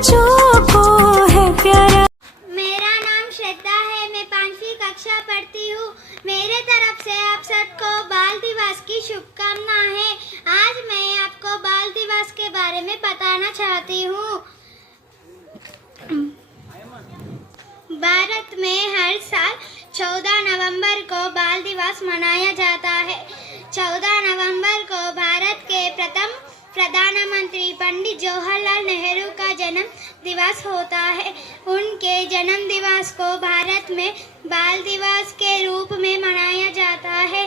बच्चों को है प्यारा। मेरा नाम श्रद्धा है, मैं 5वीं कक्षा पढ़ती हूँ। मेरे तरफ से आप सबको बाल दिवस की शुभकामनाएं हैं। आज मैं आपको बाल दिवस के बारे में बताना चाहती हूँ। भारत में हर साल 14 नवंबर को बाल दिवस मनाया जाता है। 14 नवंबर को भारत के प्रथम प्रधानमंत्री पंडित जवाहरलाल नेहरू का जन्म दिवस होता है। उनके जन्म दिवस को भारत में बाल दिवस के रूप में मनाया जाता है।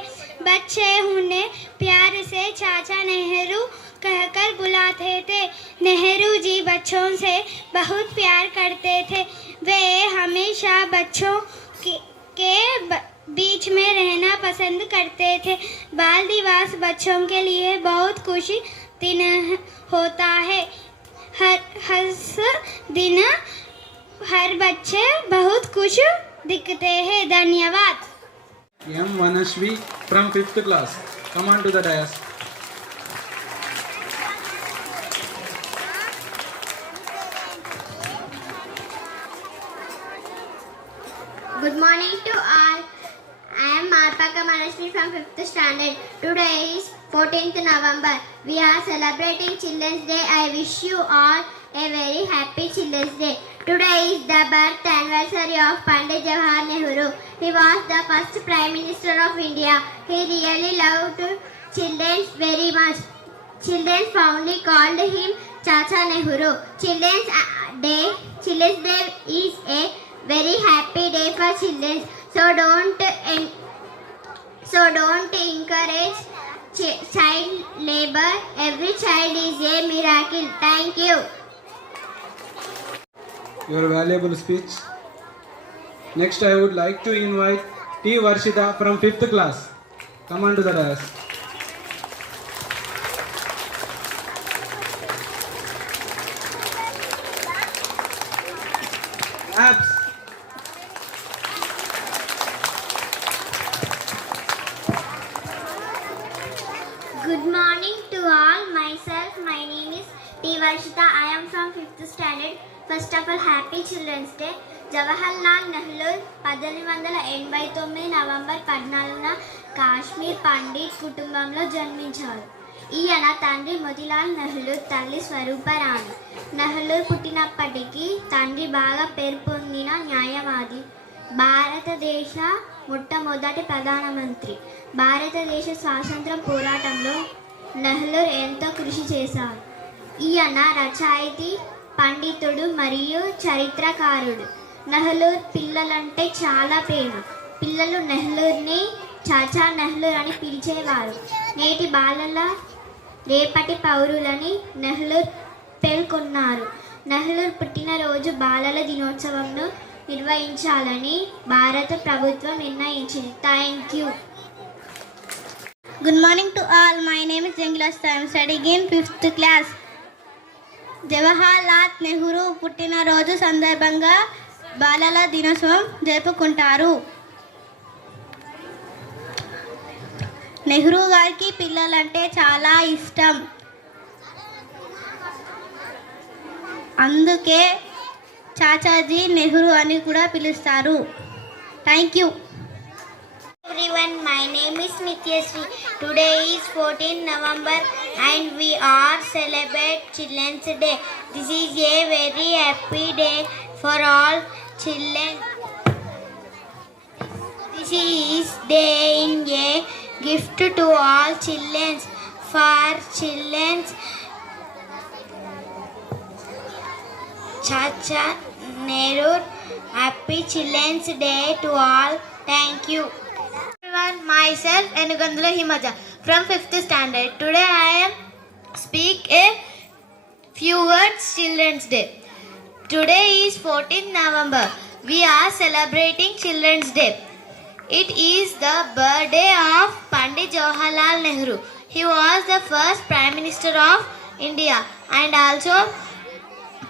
बच्चे उन्हें प्यार से चाचा नेहरू कहकर बुलाते थे। नेहरू जी बच्चों से बहुत प्यार करते थे। वे हमेशा बच्चों के बीच में रहना पसंद करते थे। बाल दिवस बच्चों के लिए बहुत खुशी दिन होता है। हर दिन हर बच्चे बहुत खुश दिखते हैं। धन्यवाद। M. Vanashvi from 5th class. Come on to the dais. Good morning to all. I am Marpaka Manashri from 5th standard. Today is 14th November. We are celebrating Children's Day. I wish you all a very happy Children's Day. Today is the birth anniversary of Pandit Jawaharlal Nehru. He was the first Prime Minister of India. He really loved children very much. Children fondly called him Chacha Nehru. Children's Day is a very happy day for children. So don't encourage child labor. Every child is a miracle. Thank you. Your valuable speech. Next, I would like to invite T. Varshita from 5th class. Come on to the dais. Claps. Good morning to all. My name is T. Varshita. I am from 5th standard. First of all, happy Children's Day. Jawaharlal Nehru 1889 November 14న కాశ్మీర్ పండిట్ కుటుంబంలో జన్మించారు. ఈయన తండ్రి మోతీలాల్ నెహ్రూ, తల్లి స్వరూపరాణి. నెహ్రూ పుట్టినప్పటికీ తండ్రి బాగా పేరు పొందిన న్యాయవాది. భారతదేశ మొట్టమొదటి ప్రధానమంత్రి. భారతదేశ స్వాతంత్ర పోరాటంలో నెహ్రూ ఎంతో కృషి చేశారు. ఈయన రచయిత, పండితుడు మరియు చరిత్రకారుడు. నెహ్రూ పిల్లలంటే చాలా ప్రేమ. పిల్లలు నెహ్రూని చాచా నెహ్రూ అని పిలిచేవారు. నేటి బాలల రేపటి పౌరులని నెహ్రూ పేర్కొన్నారు. నెహ్రూ పుట్టినరోజు బాలల దినోత్సవంను నిర్వహించాలని భారత ప్రభుత్వం నిర్ణయించింది. Thank you. Good morning to all. My name is Jenglas. I am studying in 5th class. Jawaharlal Nehru పుట్టినరోజు సందర్భంగా బాలల దినోత్సవం జరుపుకుంటారు. నెహ్రూ గారికి పిల్లలంటే చాలా ఇష్టం. అందుకే చాచాజీ నెహ్రూ అని కూడా పిలుస్తారు. Thank you. Everyone, my name is Nityasri. Today is 14 November and we are celebrate Children's Day. This is a very happy day for all children. This is day in a gift to all children. For children, Chacha Nehru, happy Children's Day to all. Thank you. Myself Enugandula Himaja from 5th standard. Today I am speak a few words Children's Day. Today is 14th November. We are celebrating Children's Day. It is the birthday of Pandit Jawaharlal Nehru. He was the first Prime Minister of India, and also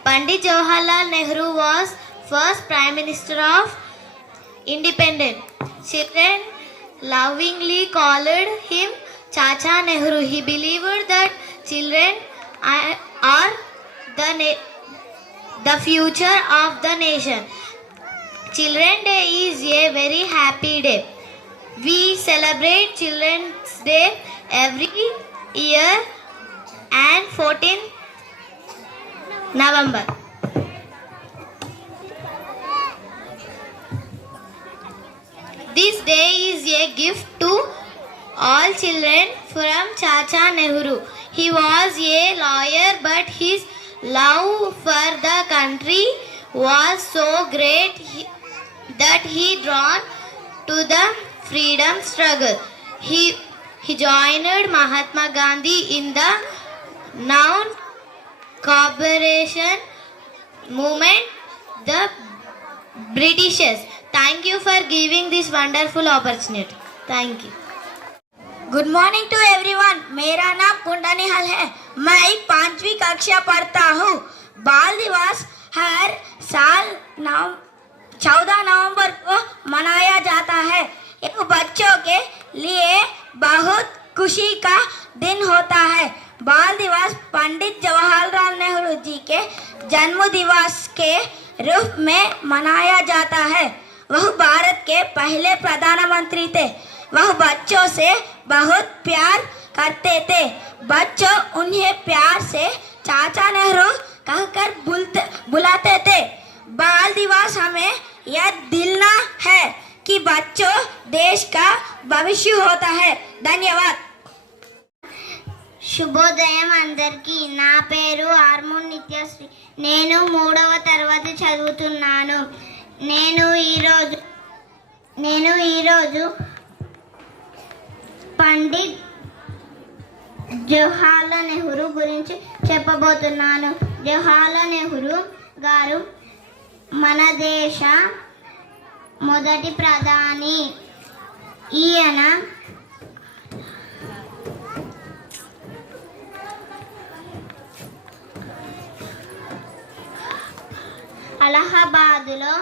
Pandit Jawaharlal Nehru was first Prime Minister of Independent. Children lovingly called him Chacha Nehru. He believed that children are the future of the nation. Children's Day is a very happy day. We celebrate Children's Day every year and 14th November. This day is a gift to all children from Chacha Nehru. He was a lawyer, but his love for the country was so great that he drawn to the freedom struggle. He joined Mahatma Gandhi in the non-cooperation movement, the Britishers. Thank you for giving this wonderful opportunity. Thank you. Good morning to everyone. मेरा नाम कुंडा निहाल है. मैं 5वीं कक्षा पढ़ता हूँ. बाल दिवस हर साल 14 नवंबर को मनाया जाता है. एक बच्चों के लिए बहुत खुशी का दिन होता है. बाल दिवस पंडित जवाहरलाल नेहरू जी के जन्म दिवस के रूप में मनाया जाता है. वह भारत के पहले प्रधानमंत्री थे. वह बच्चों से बहुत प्यार करते थे. बच्चों उन्हें प्यार से चाचा नेहरू कहकर बुलाते थे. बाल दिवस हमें यह दिलाना है कि बच्चों देश का भविष्य होता है. धन्यवाद. శుభోదయం అందరికీ. నా పేరు ఆర్మూన్ నిత్యశ్రీ. నేను 3వ తరగతి చదువుతున్నాను. నేను ఈరోజు పండిత్ జవహర్లాల్ నెహ్రూ గురించి చెప్పబోతున్నాను. జవహర్లాల్ నెహ్రూ గారు మన దేశ మొదటి ప్రధాని. ఈయన అలహాబాదులో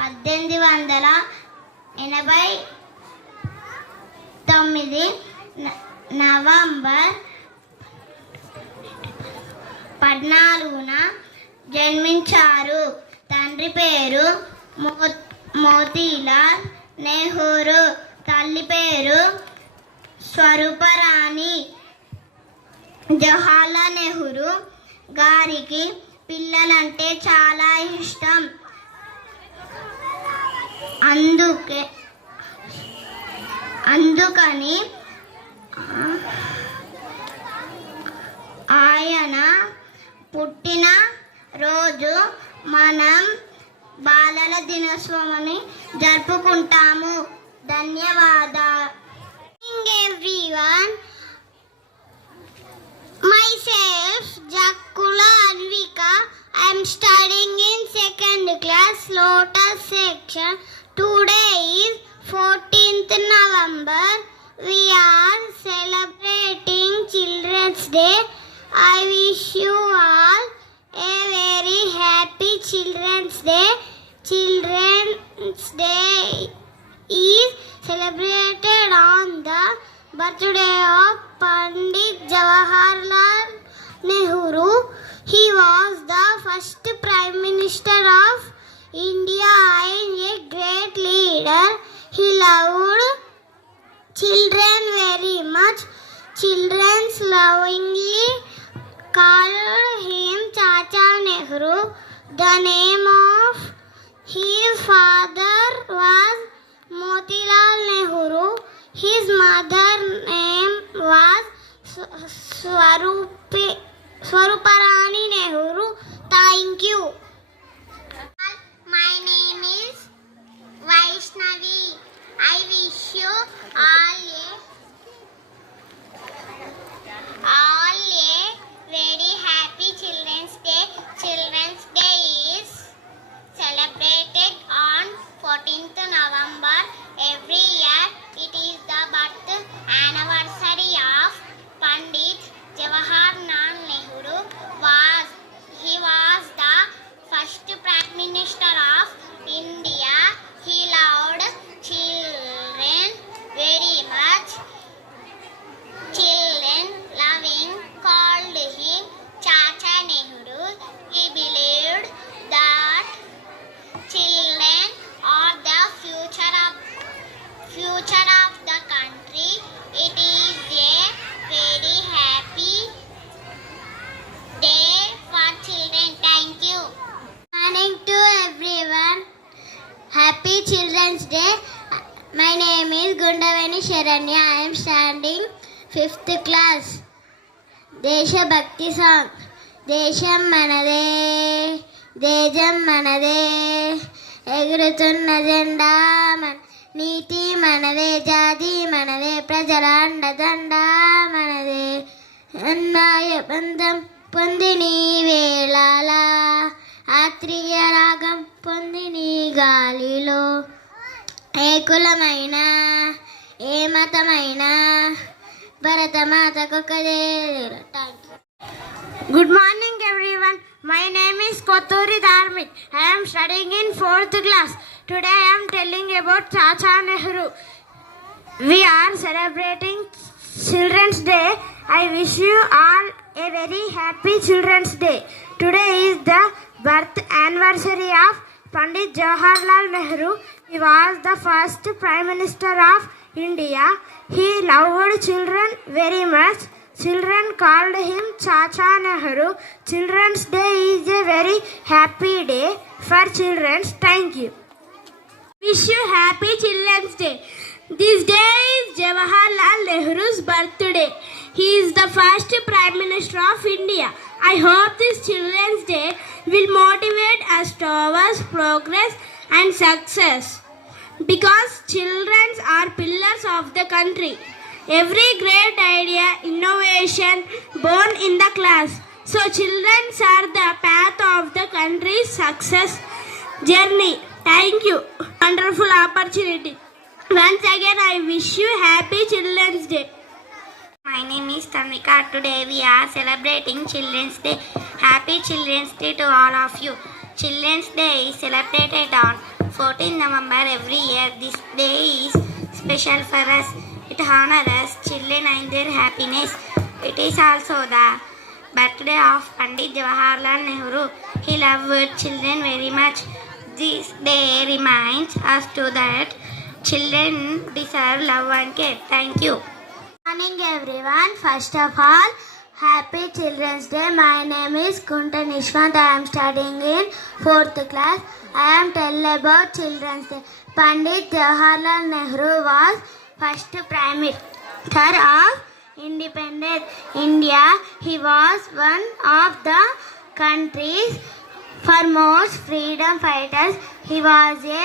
1889 నవంబర్ 14న జన్మించారు. తండ్రి పేరు మోతీలాల్ నెహ్రూ. తల్లి పేరు స్వరూపరాణి. జవహర్లాల్ నెహ్రూ గారికి పిల్లలంటే చాలా ఇష్టం. అందుకని ఆయన పుట్టిన రోజు మనం బాలల దినోత్సవాన్ని జరుపుకుంటాము. ధన్యవాదాలు. Everyone, myself Jakula Anvika. I am studying in 2nd class, Lotus section. Today is 14th November. We are celebrating Children's Day. I wish you all a very happy Children's Day. Children's Day is celebrated on the birthday of Pandit Jawaharlal Nehru. He was the first Prime Minister of India and a great leader. He loved children very much. Children lovingly called him Chacha Nehru. The name of his father was Motilal Nehru. His mother name was Swaruparani Nehru. Thank you. My name is Vaishnavi. I wish you all a very happy Children's Day. Children's Day is celebrated on 14th November every year. It is the birth anniversary of Pandit Jawaharlal Nehru. He was the first Prime Minister of India. He loved children very much. Fifth class. దేశభక్తి song. దేశం మనదే, దేశం మనదే, ఎగురుతున్న జెండా మన, నీతి మనదే, జాతి మనదే, ప్రజల అండదండ మనదే, అన్నాయ బంధం పొంది నీ వేళాల, ఆత్రీయ రాగం పొంది నీ గాలిలో, ఏ కులమైనా ఏ మతమైనా భరతమాతకొకదే. Good morning everyone. My name is Koturi Dharmit. I am studying in 4th class. Today I am telling about Chacha Nehru. We are celebrating Children's Day. I wish you all a very happy Children's Day. Today is the birth anniversary of Pandit Jawaharlal Nehru. He was the first Prime Minister of India. He loved children very much. Children called him Chacha Nehru. Children's Day is a very happy day for children. Thank you. Wish you happy Children's Day. This day is Jawaharlal Nehru's birthday. He is the first Prime Minister of India. I hope this Children's Day will motivate us towards progress and success. Because children are pillars of the country. Every great idea, innovation born in the class. So children are the path of the country's success journey. Thank you. Wonderful opportunity. Once again, I wish you happy Children's Day. My name is Tanvika. Today we are celebrating Children's Day. Happy Children's Day to all of you. Children's Day is celebrated on 14 November every year. This day is special for us. It honors children and their happiness. It is also the birthday of Pandit Jawaharlal Nehru. He loved children very much. This day reminds us to that children deserve love and care. Thank you. Morning everyone. First of all, happy Children's Day. My name is Kunta Nishwant. I am studying in 4th class. I am telling about Children's Day. Pandit Jawaharlal Nehru was first Prime Minister of independent India. He was one of the country's foremost freedom fighters. He was a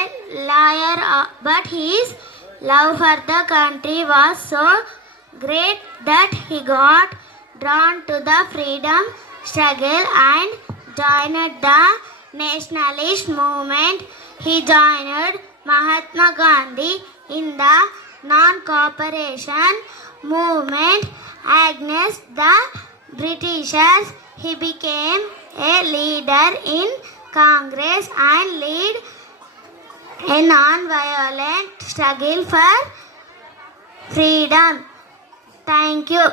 lawyer, but his love for the country was so great that he got drawn to the freedom struggle and joined the nationalist movement. He joined Mahatma Gandhi in the non-cooperation movement against the Britishers. He became a leader in Congress and led a non-violent struggle for freedom. Thank you.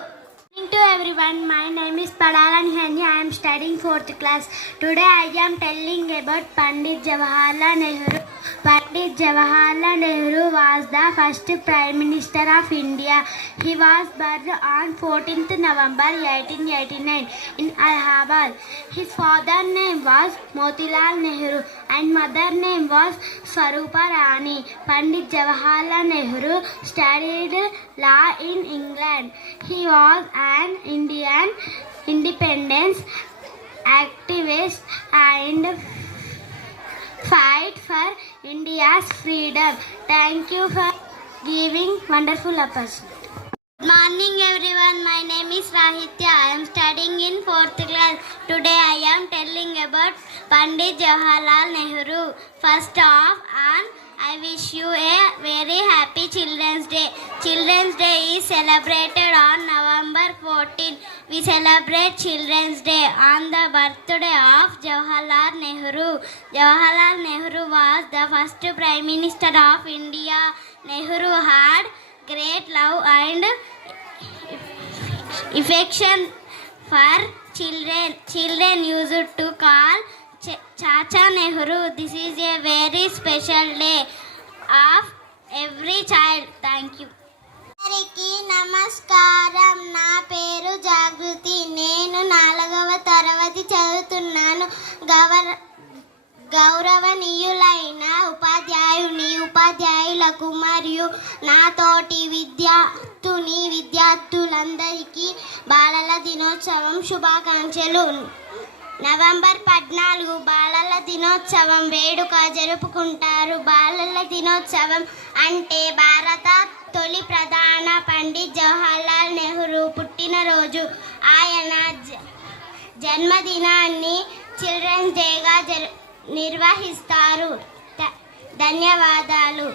Good morning to everyone. My name is Padalan Henry. I am studying 4th class. Today I am telling about Pandit Jawaharlal Nehru. Pandit Jawaharlal Nehru was the first Prime Minister of India. He was born on 14th November 1889 in Allahabad. His father's name was Motilal Nehru and mother's name was Swarupa Rani. Pandit Jawaharlal Nehru studied law in England. He was an Indian independence activist and fight for India's freedom. Thank you for giving wonderful opportunity. Good morning everyone. My name is Rahitya. I am studying in 4th class. Today I am telling about Pandit Jawaharlal Nehru. First off, I wish you a very happy Children's Day. Children's Day is celebrated on November 14. We celebrate Children's Day on the birthday of Jawaharlal Nehru. Jawaharlal Nehru was the first Prime Minister of India. Nehru had great love and affection for children. Children used to call Chacha Nehru. This is a very special day of every child. Thank you. అందరికీ నమస్కారం. నా పేరు జాగృతి. నేను 4వ తరగతి చదువుతున్నాను. గౌరవనీయులైన ఉపాధ్యాయులకు మరియు నా తోటి భరతుని విద్యార్థులందరికీ బాలల దినోత్సవం శుభాకాంక్షలు. నవంబర్ 14 బాలల దినోత్సవం వేడుక జరుపుకుంటారు. బాలల దినోత్సవం అంటే భారత తొలి ప్రధాన పండిత్ జవహర్లాల్ నెహ్రూ పుట్టినరోజు. ఆయన జన్మదినాన్ని చిల్డ్రన్స్ డేగా నిర్వహిస్తారు. ధన్యవాదాలు.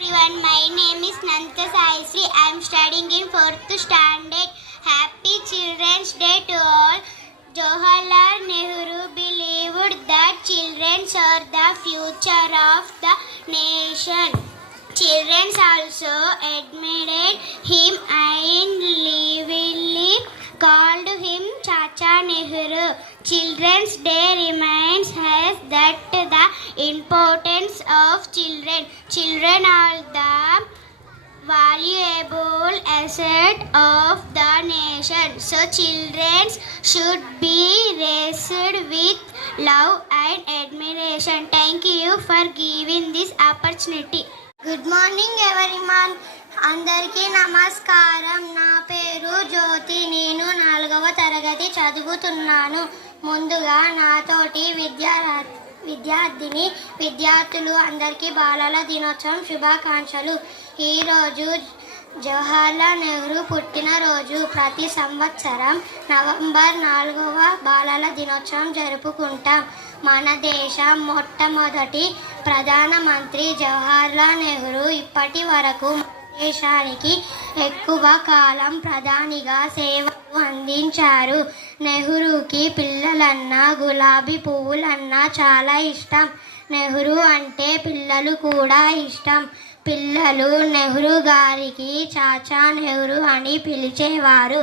Everyone, my name is Nanta Saisri. I am studying in 4th standard. Happy Children's Day to all. Jawaharlal Nehru believed that children are the future of the nation. Children also admired him and lively called him Chacha Nehru. Children's Day reminds us that the importance of children. Children are the valuable asset of the nation. So children should be raised with love and admiration. Thank you for giving this opportunity. Good morning everyone. అందరికీ నమస్కారం. నా పేరు జ్యోతి. నేను 4వ తరగతి చదువుతున్నాను. ముందుగా నాతోటి విద్యార్థులు అందరికీ బాలల దినోత్సవం శుభాకాంక్షలు. ఈరోజు జవహర్లాల్ నెహ్రూ పుట్టినరోజు. ప్రతి సంవత్సరం నవంబర్ 4వ బాలల దినోత్సవం జరుపుకుంటాం. మన దేశ మొట్టమొదటి ప్రధానమంత్రి జవహర్లాల్ నెహ్రూ ఇప్పటి వరకు దేశానికి ఎక్కువ కాలం ప్రధానిగా సేవలు అందించారు. నెహ్రూకి పిల్లలన్నా గులాబీ పువ్వులన్నా చాలా ఇష్టం. నెహ్రూ అంటే పిల్లలు కూడా ఇష్టం. పిల్లలు నెహ్రూ గారికి చాచా నెహ్రూ అని పిలిచేవారు.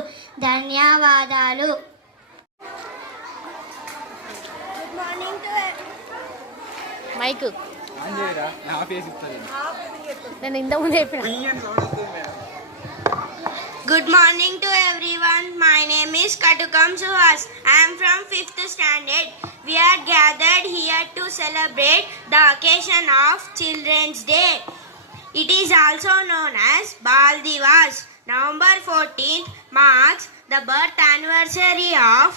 ధన్యవాదాలు. మైకు నేను ఇంతకుముందు చెప్పిన. Good morning to everyone. My name is Katukam Suhas. I am from 5th standard. We are gathered here to celebrate the occasion of Children's Day. It is also known as Bal Divas. November 14th marks the birth anniversary of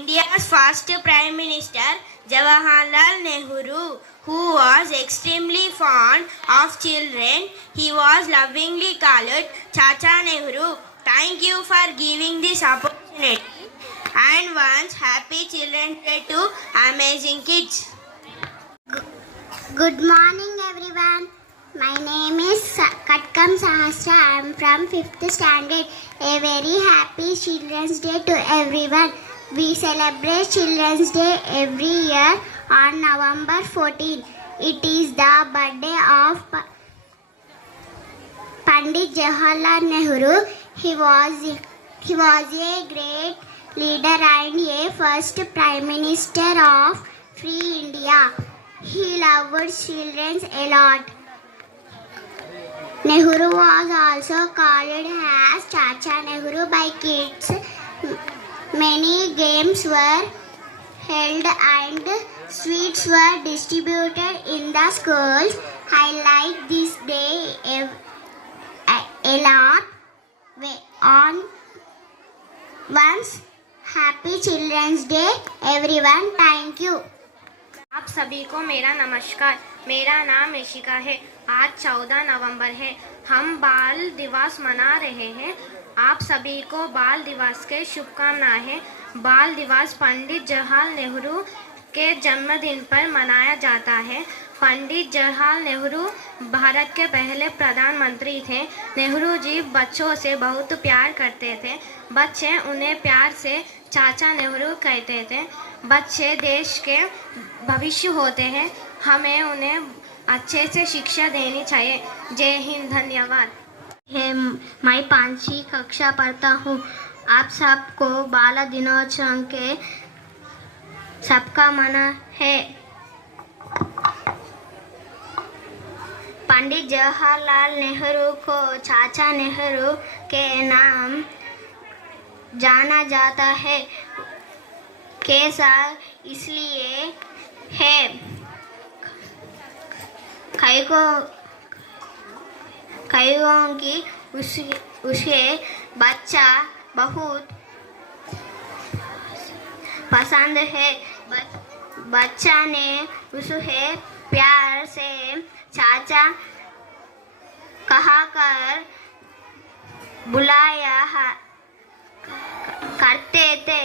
India's first Prime Minister Jawaharlal Nehru, who was extremely fond of children. He was lovingly called Chacha Nehru. Thank you for giving this opportunity. And once happy Children's Day to amazing kids. Good morning everyone. My name is Katkam Sahasra. I am from 5th standard. A very happy Children's Day to everyone. We celebrate Children's Day every year on November 14. It is the birthday of Pandit Jawaharlal Nehru. He was a great leader and a first Prime Minister of Free India. He loved children a lot. Nehru was also called as Chacha Nehru by kids. Many games were held and sweets were distributed in the schools. I like this day a lot. On once happy Children's Day everyone. Thank you. आप सभी को मेरा नमस्कार. मेरा नाम ऋषिका है. आज 14 नवंबर है. हम बाल दिवस मना रहे हैं. आप सभी को बाल दिवस के शुभकामनाएं. बाल दिवस पंडित जवाहरलाल नेहरू के जन्मदिन पर मनाया जाता है. पंडित जवाहरलाल नेहरू भारत के पहले प्रधानमंत्री थे. नेहरू जी बच्चों से बहुत प्यार करते थे. बच्चे उन्हें प्यार से चाचा नेहरू कहते थे. बच्चे देश के भविष्य होते हैं. हमें उन्हें अच्छे से शिक्षा देनी चाहिए. जय हिंद. धन्यवाद. मैं 5वीं कक्षा पढ़ता हूँ. आप सबको बाल दिनोत्सव के सबका मना है. पंडित जवाहरलाल नेहरू को चाचा नेहरू के नाम जाना जाता है. कैसा इसलिए है कईयों की उसे बच्चा बहुत पसंद है। बच्चा ने उसे प्यार से चाचा कहकर बुलाया करते थे।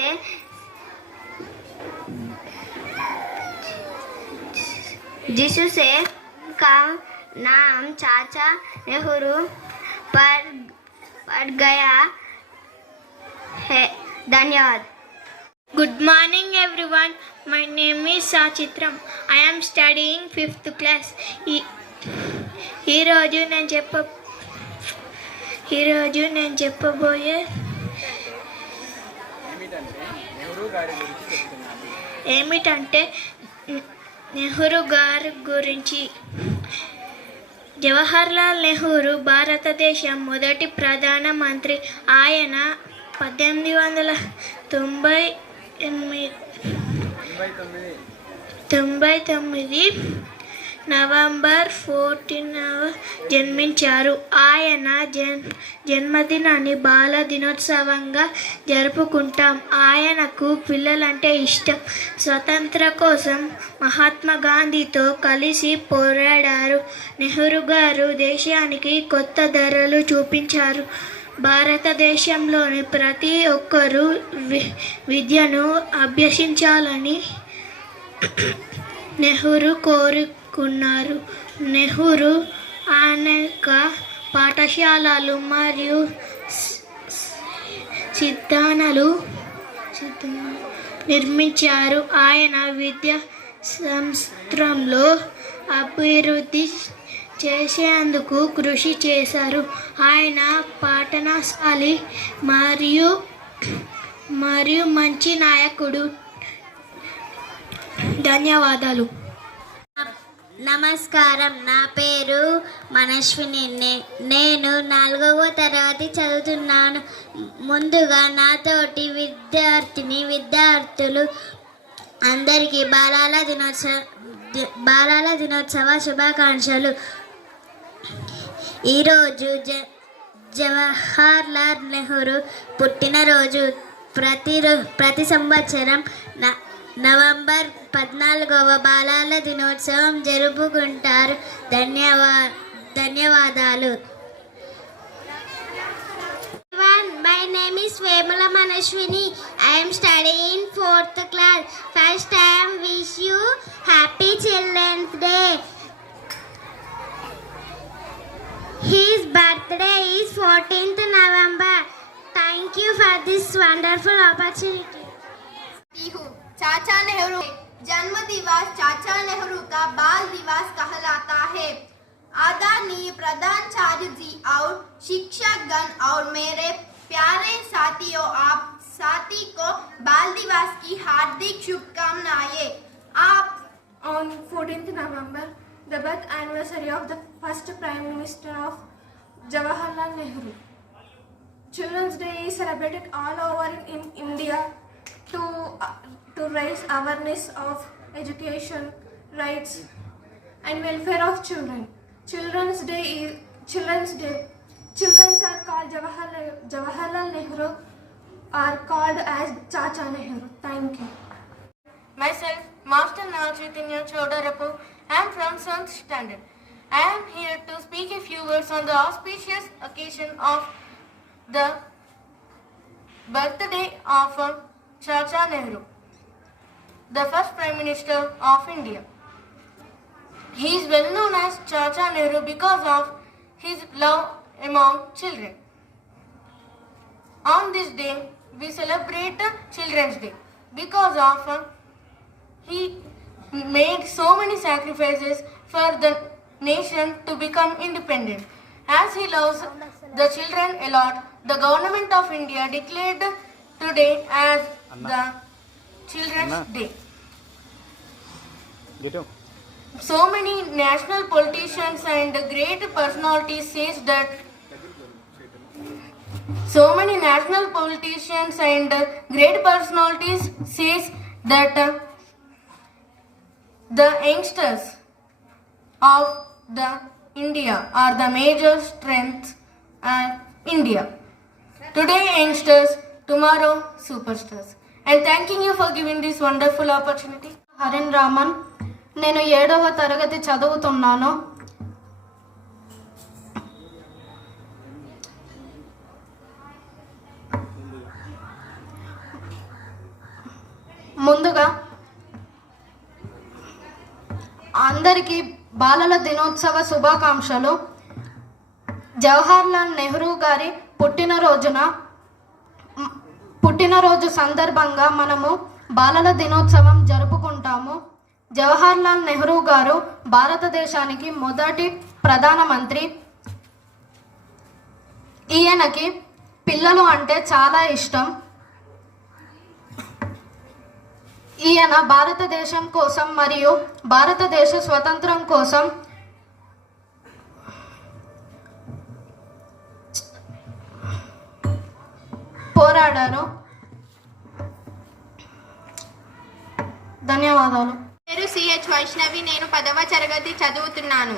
जिससे का नाम चाचा नेहरू पड़ गया है। धन्यवाद। Good morning everyone. My name is Sachitram. I am studying 5th class. ఈరోజు నేను చెప్పబోయే ఏమిటంటే నెహ్రూ గారి గురించి. జవహర్లాల్ నెహ్రూ భారతదేశం మొదటి ప్రధానమంత్రి. ఆయన 1899 నవంబర్ 14వ జన్మించారు. ఆయన జన్మదినాన్ని బాల దినోత్సవంగా జరుపుకుంటాం. ఆయనకు పిల్లలంటే ఇష్టం. స్వతంత్ర కోసం మహాత్మా గాంధీతో కలిసి పోరాడారు. నెహ్రూ గారు దేశానికి కొత్త ధరలు చూపించారు. భారతదేశంలోని ప్రతి ఒక్కరూ విద్యను అభ్యసించాలని నెహ్రూ కోరుకున్నారు. నెహ్రూ అనేక పాఠశాలలు మరియు సిద్ధానాలు నిర్మించారు. ఆయన విద్యా సంస్థలో అభివృద్ధి చేసేందుకు కృషి చేశారు. ఆయన పాఠశాలి మరియు మంచి నాయకుడు. ధన్యవాదాలు. నమస్కారం. నా పేరు మనస్విని. నేను 4వ తరగతి చదువుతున్నాను. ముందుగా నాతోటి విద్యార్థులు అందరికీ బాలల దినోత్సవ శుభాకాంక్షలు. ఈరోజు జవహర్లాల్ నెహ్రూ పుట్టినరోజు. ప్రతి సంవత్సరం నవంబర్ 14వ బాలల దినోత్సవం జరుపుకుంటారు. ధన్యవాదాలు. My name is Vemula Manashwini. I am studying 4th class. First I wish you Happy Children's Day. His birthday is 14th November. Thank you for this wonderful opportunity. चाचा नेहरू जन्म दिवस चाचा नेहरू का बाल दिवस कहलाता है। आदरणीय प्रधानाचार्य जी और शिक्षकगण और मेरे प्यारे साथियों, आप साथी को बाल दिवस की हार्दिक शुभकामनाएं। आप On 14th November, the birth anniversary of the first Prime Minister of Jawaharlal Nehru. Children's Day is celebrated all over in India to raise awareness of education, rights and welfare of children. Children are called Jawaharlal Nehru are called as Chacha Nehru. Thank you. Myself, Master Nalchaitanya Chodarapu. I am from 7th standard. I am here to speak a few words on the auspicious occasion of the birthday of Chacha Nehru, the first Prime Minister of India. He is well known as Chacha Nehru because of his love among children. On this day, we celebrate Children's Day because of he made so many sacrifices for the nation to become independent. As he loves the children a lot, the government of India declared today as the Children's Day. So many national politicians and great personalities says that the youngsters of the India are the major strength and India. Today youngsters, tomorrow superstars. And thanking you for giving this wonderful opportunity. Harin Raman, నేను 7వ తరగతి చదువుతున్నాను. ముందుగా అందరికీ బాలల దినోత్సవ శుభాకాంక్షలు. జవహర్లాల్ నెహ్రూ గారి పుట్టినరోజు సందర్భంగా మనము బాలల దినోత్సవం జరుపుకుంటాము. జవహర్లాల్ నెహ్రూ గారు భారతదేశానికి మొదటి ప్రధానమంత్రి. ఈయనకి పిల్లలు అంటే చాలా ఇష్టం. ఈయన భారతదేశం కోసం మరియు భారతదేశ స్వతంత్రం కోసం పోరాడారు. ధన్యవాదాలు. పేరు సిహెచ్ వైష్ణవి. నేను 10వ తరగతి చదువుతున్నాను.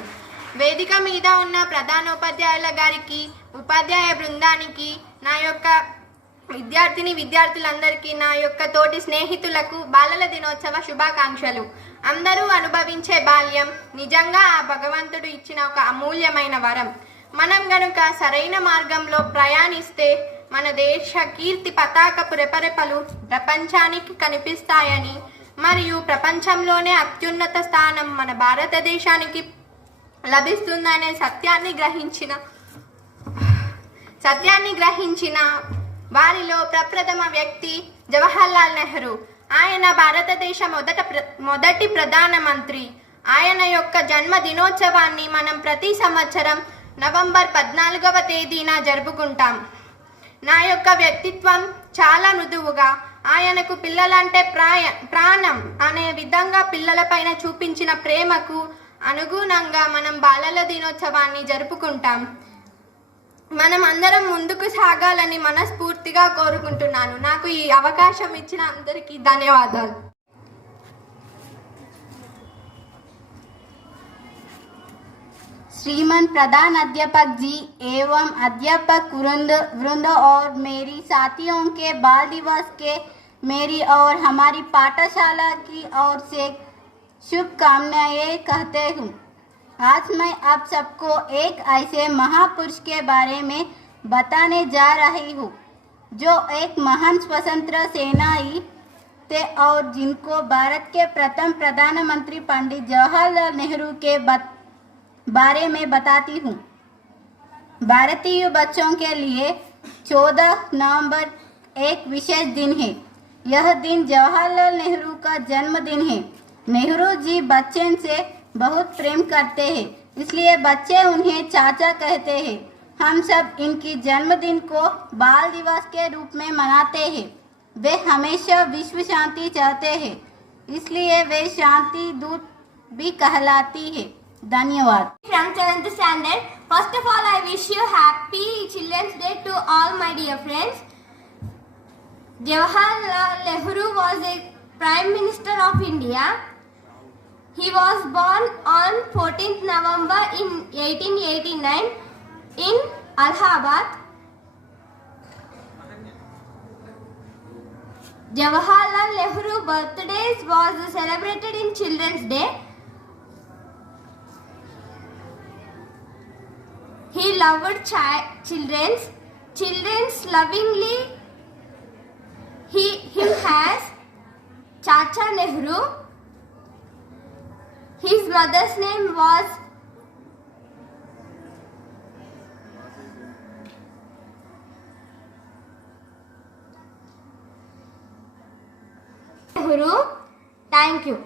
వేదిక మీద ఉన్న ప్రధానోపాధ్యాయుల గారికి, ఉపాధ్యాయ బృందానికి, నా యొక్క విద్యార్థులందరికీ, నా యొక్క తోటి స్నేహితులకు బాలల దినోత్సవ శుభాకాంక్షలు. అందరూ అనుభవించే బాల్యం నిజంగా ఆ భగవంతుడు ఇచ్చిన ఒక అమూల్యమైన వరం. మనం గనుక సరైన మార్గంలో ప్రయాణిస్తే మన దేశ కీర్తి పతాకపు రెపరెపలు ప్రపంచానికి కనిపిస్తాయని, మరియు ప్రపంచంలోనే అత్యున్నత స్థానం మన భారతదేశానికి లభిస్తుందనే సత్యాన్ని గ్రహించిన వారిలో ప్రప్రథమ వ్యక్తి జవహర్లాల్ నెహ్రూ. ఆయన భారతదేశ మొదటి ప్రధానమంత్రి. ఆయన యొక్క జన్మ దినోత్సవాన్ని మనం ప్రతి సంవత్సరం నవంబర్ 14వ తేదీన జరుపుకుంటాం. నా యొక్క వ్యక్తిత్వం చాలా మృదువుగా, ఆయనకు పిల్లలంటే ప్రాణం అనే విధంగా పిల్లలపైన చూపించిన ప్రేమకు అనుగుణంగా మనం బాలల దినోత్సవాన్ని జరుపుకుంటాం. మనం అందరం ముందుకు సాగాలని మనస్ఫూర్తిగా కోరుకుంటున్నాను. నాకు ఈ అవకాశం ఇచ్చిన అందరికీ ధన్యవాదాలు. श्रीमान प्रधान अध्यापक जी एवं अध्यापक वृंद और मेरी साथियों के बाल दिवस के मेरी और हमारी पाठशाला की ओर से शुभकामनाएं कहते हूँ। आज मैं आप सबको एक ऐसे महापुरुष के बारे में बताने जा रही हूँ जो एक महान स्वतंत्र सेनानी थे और जिनको भारत के प्रथम प्रधानमंत्री पंडित जवाहरलाल नेहरू के बारे में बताती हूँ। भारतीय बच्चों के लिए 14 नवंबर एक विशेष दिन है। यह दिन जवाहरलाल नेहरू का जन्मदिन है। नेहरू जी बच्चों से बहुत प्रेम करते हैं, इसलिए बच्चे उन्हें चाचा कहते हैं। हम सब इनकी जन्मदिन को बाल दिवस के रूप में मनाते हैं। वे हमेशा विश्व शांति चाहते हैं, इसलिए वे शांति दूत भी कहलाती है। धन्यवाद. From 7th standard, first of all I wish you happy Children's Day to all my dear friends. Jawaharlal Nehru was a Prime Minister of India. He was born on 14th November in 1889 in Allahabad. Jawaharlal Nehru birthday was celebrated in Children's Day. He loved children's lovingly. Him has Chacha Nehru. His mother's name was Nehru. Thank you.